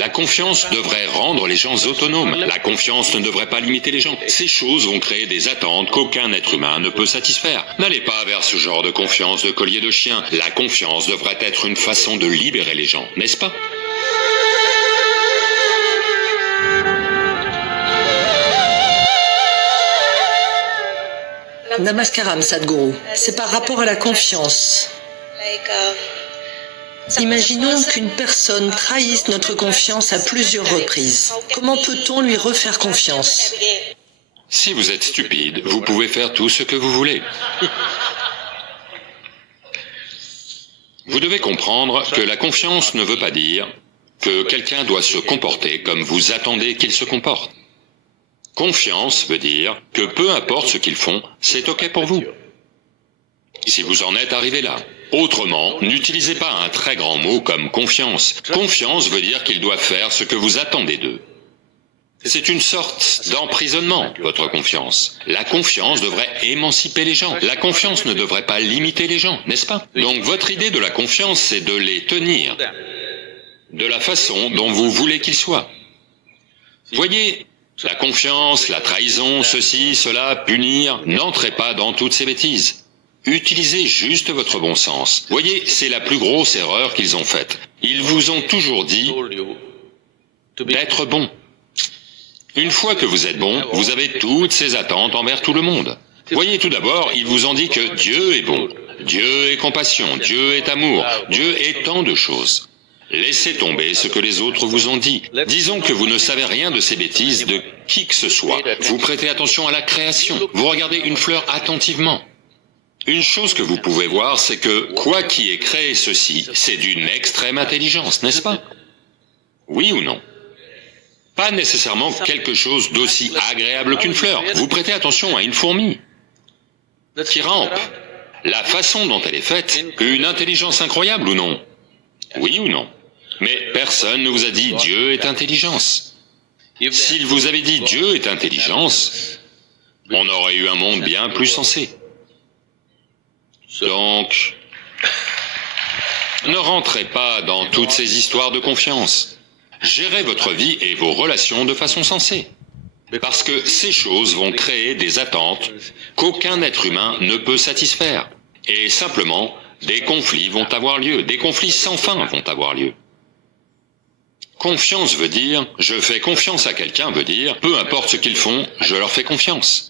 La confiance devrait rendre les gens autonomes. La confiance ne devrait pas limiter les gens. Ces choses vont créer des attentes qu'aucun être humain ne peut satisfaire. N'allez pas vers ce genre de confiance de collier de chien. La confiance devrait être une façon de libérer les gens, n'est-ce pas? Namaskaram, Sadhguru. C'est par rapport à la confiance. Imaginons qu'une personne trahisse notre confiance à plusieurs reprises. Comment peut-on lui refaire confiance? Si vous êtes stupide, vous pouvez faire tout ce que vous voulez. Vous devez comprendre que la confiance ne veut pas dire que quelqu'un doit se comporter comme vous attendez qu'il se comporte. Confiance veut dire que peu importe ce qu'ils font, c'est OK pour vous. Si vous en êtes arrivé là. Autrement, n'utilisez pas un très grand mot comme confiance. Confiance veut dire qu'ils doivent faire ce que vous attendez d'eux. C'est une sorte d'emprisonnement, votre confiance. La confiance devrait émanciper les gens. La confiance ne devrait pas limiter les gens, n'est-ce pas? Donc votre idée de la confiance, c'est de les tenir de la façon dont vous voulez qu'ils soient. Voyez, la confiance, la trahison, ceci, cela, punir, n'entrez pas dans toutes ces bêtises. Utilisez juste votre bon sens. Voyez, c'est la plus grosse erreur qu'ils ont faite. Ils vous ont toujours dit d'être bon. Une fois que vous êtes bon, vous avez toutes ces attentes envers tout le monde. Voyez, tout d'abord, ils vous ont dit que Dieu est bon, Dieu est compassion, Dieu est amour, Dieu est tant de choses. Laissez tomber ce que les autres vous ont dit. Disons que vous ne savez rien de ces bêtises de qui que ce soit. Vous prêtez attention à la création. Vous regardez une fleur attentivement. Une chose que vous pouvez voir, c'est que quoi qui ait créé ceci, c'est d'une extrême intelligence, n'est-ce pas? Oui ou non? Pas nécessairement quelque chose d'aussi agréable qu'une fleur. Vous prêtez attention à une fourmi qui rampe. La façon dont elle est faite, une intelligence incroyable ou non? Oui ou non? Mais personne ne vous a dit Dieu est intelligence. S'il vous avait dit Dieu est intelligence, on aurait eu un monde bien plus sensé. Donc, ne rentrez pas dans toutes ces histoires de confiance. Gérez votre vie et vos relations de façon sensée. Parce que ces choses vont créer des attentes qu'aucun être humain ne peut satisfaire. Et simplement, des conflits vont avoir lieu, des conflits sans fin vont avoir lieu. Confiance veut dire, je fais confiance à quelqu'un veut dire, peu importe ce qu'ils font, je leur fais confiance.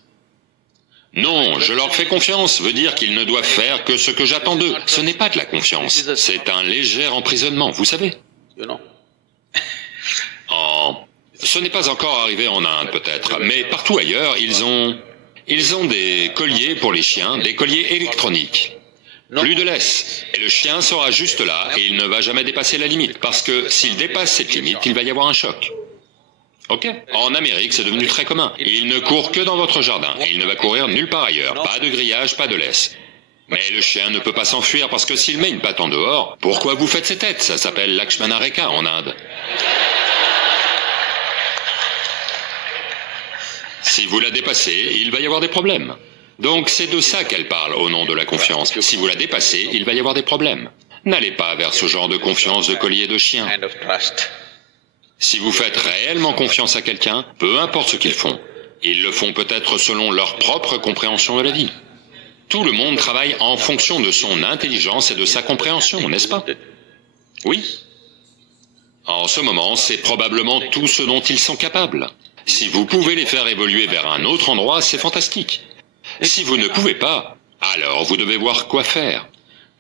Non, je leur fais confiance veut dire qu'ils ne doivent faire que ce que j'attends d'eux. Ce n'est pas de la confiance, c'est un léger emprisonnement, vous savez. Ce n'est pas encore arrivé en Inde peut-être, mais partout ailleurs, ils ont des colliers pour les chiens, des colliers électroniques. Plus de laisse. Et le chien sera juste là et il ne va jamais dépasser la limite, parce que s'il dépasse cette limite, il va y avoir un choc. Ok? En Amérique, c'est devenu très commun. Il ne court que dans votre jardin, et il ne va courir nulle part ailleurs. Pas de grillage, pas de laisse. Mais le chien ne peut pas s'enfuir parce que s'il met une patte en dehors, pourquoi vous faites ces têtes? Ça s'appelle Lakshmana Rekha en Inde. Si vous la dépassez, il va y avoir des problèmes. Donc c'est de ça qu'elle parle au nom de la confiance. Si vous la dépassez, il va y avoir des problèmes. N'allez pas vers ce genre de confiance de collier de chien. Si vous faites réellement confiance à quelqu'un, peu importe ce qu'ils font, ils le font peut-être selon leur propre compréhension de la vie. Tout le monde travaille en fonction de son intelligence et de sa compréhension, n'est-ce pas? Oui. En ce moment, c'est probablement tout ce dont ils sont capables. Si vous pouvez les faire évoluer vers un autre endroit, c'est fantastique. Si vous ne pouvez pas, alors vous devez voir quoi faire.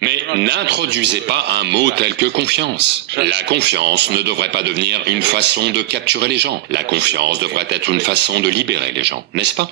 Mais n'introduisez pas un mot tel que confiance. La confiance ne devrait pas devenir une façon de capturer les gens. La confiance devrait être une façon de libérer les gens, n'est-ce pas?